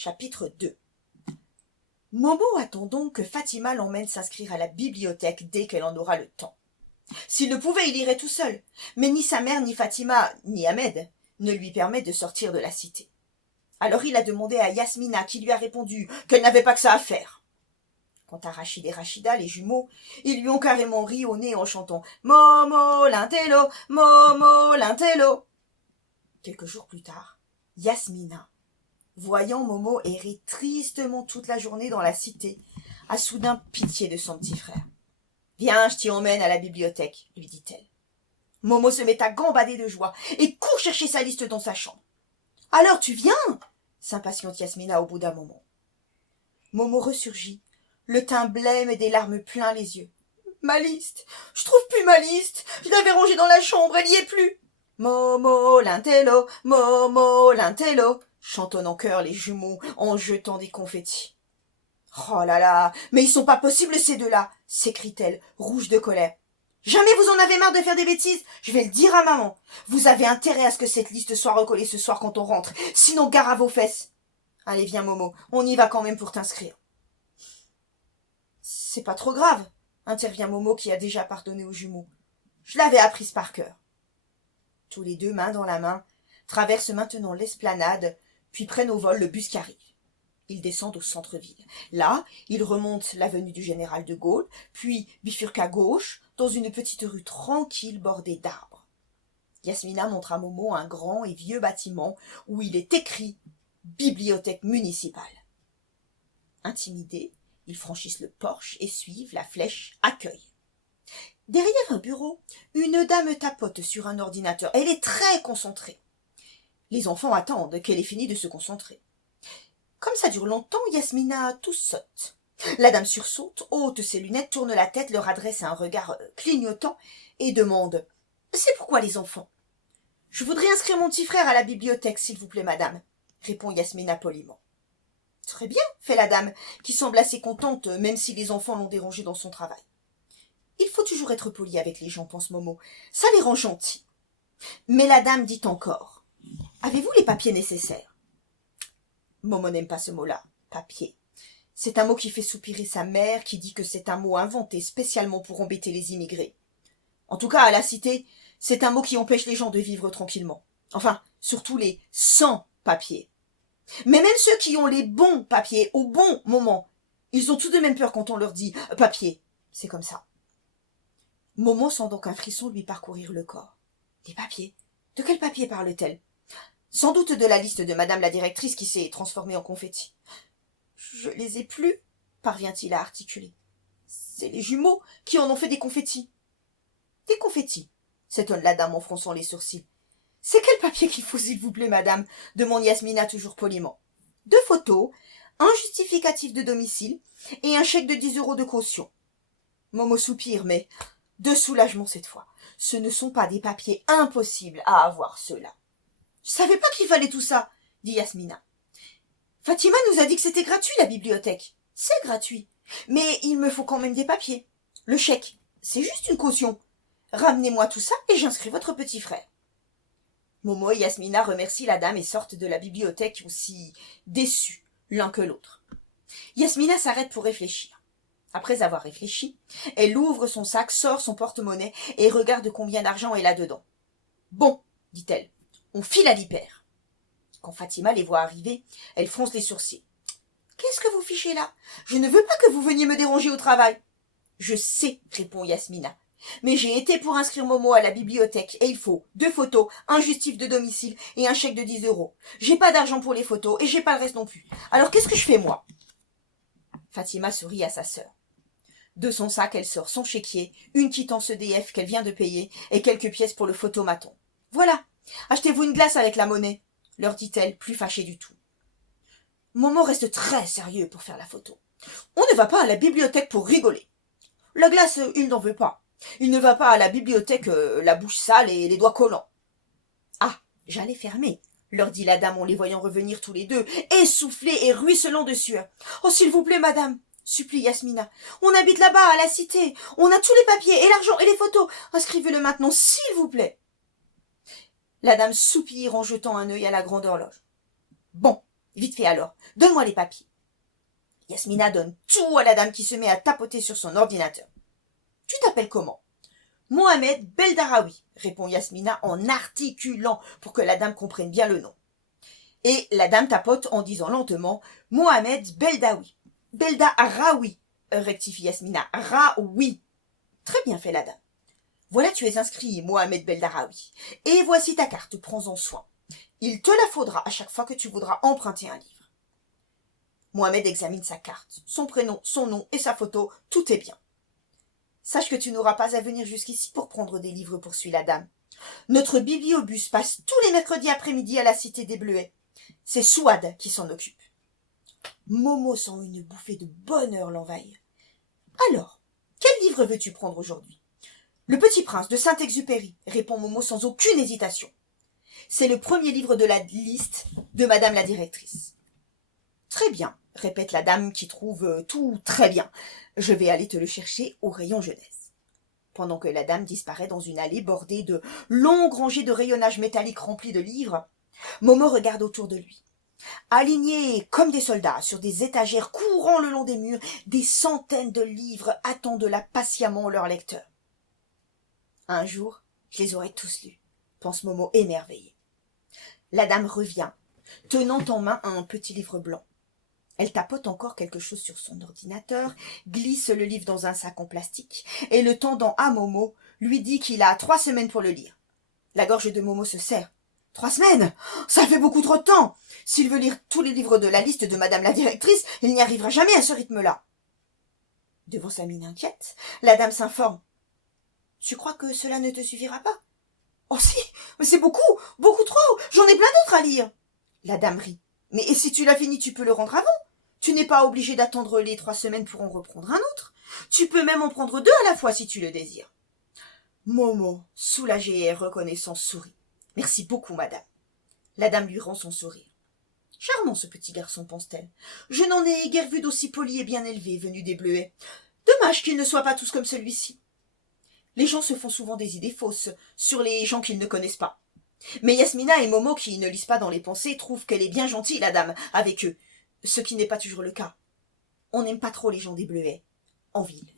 Chapitre 2. Momo attend donc que Fatima l'emmène s'inscrire à la bibliothèque dès qu'elle en aura le temps. S'il le pouvait, il irait tout seul, mais ni sa mère, ni Fatima, ni Ahmed ne lui permettent de sortir de la cité. Alors il a demandé à Yasmina, qui lui a répondu qu'elle n'avait pas que ça à faire. Quant à Rachid et Rachida, les jumeaux, ils lui ont carrément ri au nez en chantant « Momo l'intello, Momo l'intello ». Quelques jours plus tard, Yasmina, voyant Momo errer tristement toute la journée dans la cité, a soudain pitié de son petit frère. « Viens, je t'y emmène à la bibliothèque, » lui dit-elle. Momo se met à gambader de joie et court chercher sa liste dans sa chambre. « Alors tu viens ?» s'impatiente Yasmina au bout d'un moment. Momo ressurgit, le teint blême et des larmes plein les yeux. « Ma liste, je trouve plus ma liste, je l'avais rangée dans la chambre, elle y est plus. »« Momo l'intello, Momo l'intello » chantonnent en chœur les jumeaux en jetant des confettis. « Oh là là, mais ils sont pas possibles ces deux-là » s'écrie-t-elle, rouge de colère. « Jamais vous en avez marre de faire des bêtises, je vais le dire à maman. Vous avez intérêt à ce que cette liste soit recollée ce soir quand on rentre, sinon gare à vos fesses. Allez, viens Momo, on y va quand même pour t'inscrire. » « C'est pas trop grave, » intervient Momo qui a déjà pardonné aux jumeaux. « Je l'avais apprise par cœur. » Tous les deux, main dans la main, traversent maintenant l'esplanade, puis prennent au vol le bus qui arrive. Ils descendent au centre-ville. Là, ils remontent l'avenue du Général de Gaulle, puis bifurquent à gauche, dans une petite rue tranquille bordée d'arbres. Yasmina montre à Momo un grand et vieux bâtiment où il est écrit « Bibliothèque municipale ». Intimidés, ils franchissent le porche et suivent la flèche « Accueil ». Derrière un bureau, une dame tapote sur un ordinateur. Elle est très concentrée. Les enfants attendent qu'elle ait fini de se concentrer. Comme ça dure longtemps, Yasmina tout saute. La dame sursaute, ôte ses lunettes, tourne la tête, leur adresse un regard clignotant et demande « C'est pourquoi les enfants ?»« Je voudrais inscrire mon petit frère à la bibliothèque, s'il vous plaît, madame, » répond Yasmina poliment. « Très bien, » fait la dame, qui semble assez contente, même si les enfants l'ont dérangée dans son travail. « Il faut toujours être poli avec les gens, pense Momo, ça les rend gentils. » Mais la dame dit encore « Avez-vous les papiers nécessaires ?» Momo n'aime pas ce mot-là, papier. C'est un mot qui fait soupirer sa mère, qui dit que c'est un mot inventé spécialement pour embêter les immigrés. En tout cas, à la cité, c'est un mot qui empêche les gens de vivre tranquillement. Enfin, surtout les sans-papiers. Mais même ceux qui ont les bons papiers au bon moment, ils ont tout de même peur quand on leur dit « papier ». C'est comme ça. Momo sent donc un frisson lui parcourir le corps. Des papiers? De quel papier parle-t-elle? Sans doute de la liste de madame la directrice qui s'est transformée en confetti. « Je les ai plus, » parvient-il à articuler. « C'est les jumeaux qui en ont fait des confettis. »« Des confettis ?» s'étonne la dame en fronçant les sourcils. « C'est quel papier qu'il faut, s'il vous plaît, madame ?» demande Yasmina toujours poliment. « 2 photos, un justificatif de domicile et un chèque de 10 € de caution. » Momo soupire, mais de soulagement cette fois. Ce ne sont pas des papiers impossibles à avoir, ceux-là. « Je savais pas qu'il fallait tout ça, » dit Yasmina. « Fatima nous a dit que c'était gratuit, la bibliothèque. »« C'est gratuit, mais il me faut quand même des papiers. Le chèque, c'est juste une caution. Ramenez-moi tout ça et j'inscris votre petit frère. » Momo et Yasmina remercient la dame et sortent de la bibliothèque aussi déçus l'un que l'autre. Yasmina s'arrête pour réfléchir. Après avoir réfléchi, elle ouvre son sac, sort son porte-monnaie et regarde combien d'argent elle a dedans. « Bon, dit-elle, on file à l'hyper. » Quand Fatima les voit arriver, elle fronce les sourcils. « Qu'est-ce que vous fichez là? Je ne veux pas que vous veniez me déranger au travail. »« Je sais, » répond Yasmina. « Mais j'ai été pour inscrire Momo à la bibliothèque et il faut 2 photos, un justif de domicile et un chèque de 10 €. J'ai pas d'argent pour les photos et j'ai pas le reste non plus. Alors qu'est-ce que je fais moi ?» Fatima sourit à sa sœur. De son sac, elle sort son chéquier, une quittance EDF qu'elle vient de payer et quelques pièces pour le photomaton. « Voilà, achetez-vous une glace avec la monnaie, » leur dit-elle, plus fâchée du tout. Momo reste très sérieux pour faire la photo. On ne va pas à la bibliothèque pour rigoler. La glace, il n'en veut pas. Il ne va pas à la bibliothèque la bouche sale et les doigts collants. « Ah, j'allais fermer, » leur dit la dame en les voyant revenir tous les deux, essoufflés et ruisselants de sueur. « Oh, s'il vous plaît, madame, » supplie Yasmina. « On habite là-bas, à la cité. On a tous les papiers et l'argent et les photos. Inscrivez-le maintenant, s'il vous plaît. » La dame soupire en jetant un œil à la grande horloge. « Bon, Vite fait alors, donne-moi les papiers. Yasmina donne tout à la dame qui se met à tapoter sur son ordinateur. Tu t'appelles comment? Mohamed Beldaraoui, répond Yasmina en articulant pour que la dame comprenne bien le nom. Et la dame tapote en disant lentement Mohamed Beldaoui. Beldaraoui, rectifie Yasmina. Raoui. Très bien fait la dame. Voilà, tu es inscrit, Mohamed Beldaraoui. Et voici ta carte, prends-en soin. Il te la faudra à chaque fois que tu voudras emprunter un livre. Mohamed examine sa carte, son prénom, son nom et sa photo, tout est bien. Sache que tu n'auras pas à venir jusqu'ici pour prendre des livres, poursuit la dame. Notre bibliobus passe tous les mercredis après-midi à la Cité des Bleuets. C'est Souad qui s'en occupe. Momo sent une bouffée de bonheur l'envahir. Alors, quel livre veux-tu prendre aujourd'hui? Le Petit Prince de Saint-Exupéry, répond Momo sans aucune hésitation. C'est le premier livre de la liste de Madame la directrice. Très bien, répète la dame qui trouve tout très bien. Je vais aller te le chercher au rayon jeunesse. Pendant que la dame disparaît dans une allée bordée de longues rangées de rayonnages métalliques remplis de livres, Momo regarde autour de lui. Alignés comme des soldats sur des étagères courant le long des murs, des centaines de livres attendent là patiemment leur lecteur. Un jour, je les aurai tous lus, pense Momo émerveillée. La dame revient, tenant en main un petit livre blanc. Elle tapote encore quelque chose sur son ordinateur, glisse le livre dans un sac en plastique et le tendant à Momo, lui dit qu'il a 3 semaines pour le lire. La gorge de Momo se serre. 3 semaines? Ça fait beaucoup trop de temps. S'il veut lire tous les livres de la liste de Madame la directrice, il n'y arrivera jamais à ce rythme-là. Devant sa mine inquiète, la dame s'informe. Tu crois que cela ne te suffira pas? Oh si, mais c'est beaucoup, beaucoup trop. J'en ai plein d'autres à lire. La dame rit. Mais si tu l'as fini, tu peux le rendre avant. Tu n'es pas obligé d'attendre les 3 semaines pour en reprendre un autre. Tu peux même en prendre 2 à la fois si tu le désires. Momo, soulagée et reconnaissant, sourit. Merci beaucoup, madame. La dame lui rend son sourire. Charmant ce petit garçon, pense-t-elle. Je n'en ai guère vu d'aussi poli et bien élevé venu des Bleuets. Dommage qu'ils ne soient pas tous comme celui-ci. Les gens se font souvent des idées fausses sur les gens qu'ils ne connaissent pas. Mais Yasmina et Momo, qui ne lisent pas dans les pensées, trouvent qu'elle est bien gentille, la dame, avec eux, ce qui n'est pas toujours le cas. On n'aime pas trop les gens des Bleuets, en ville.